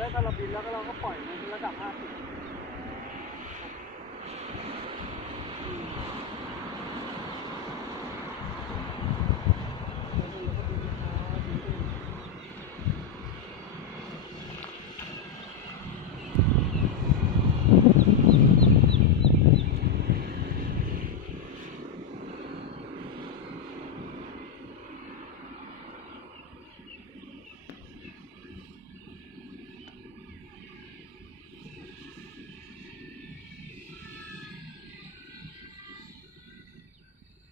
แล้วถ้าเราบินแล้วก็เราก็ปล่อยมันระดับ50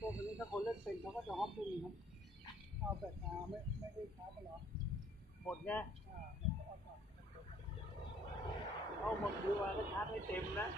พวกนี้ถ้าคนเล่นเป็นเขาก็จะฮอปปี้ครับเอาแต่ช้าไม่ได้ช้าไปหรอหมดไงเอาหมดดูว่าก็ชาร์จไม่เต็มนะ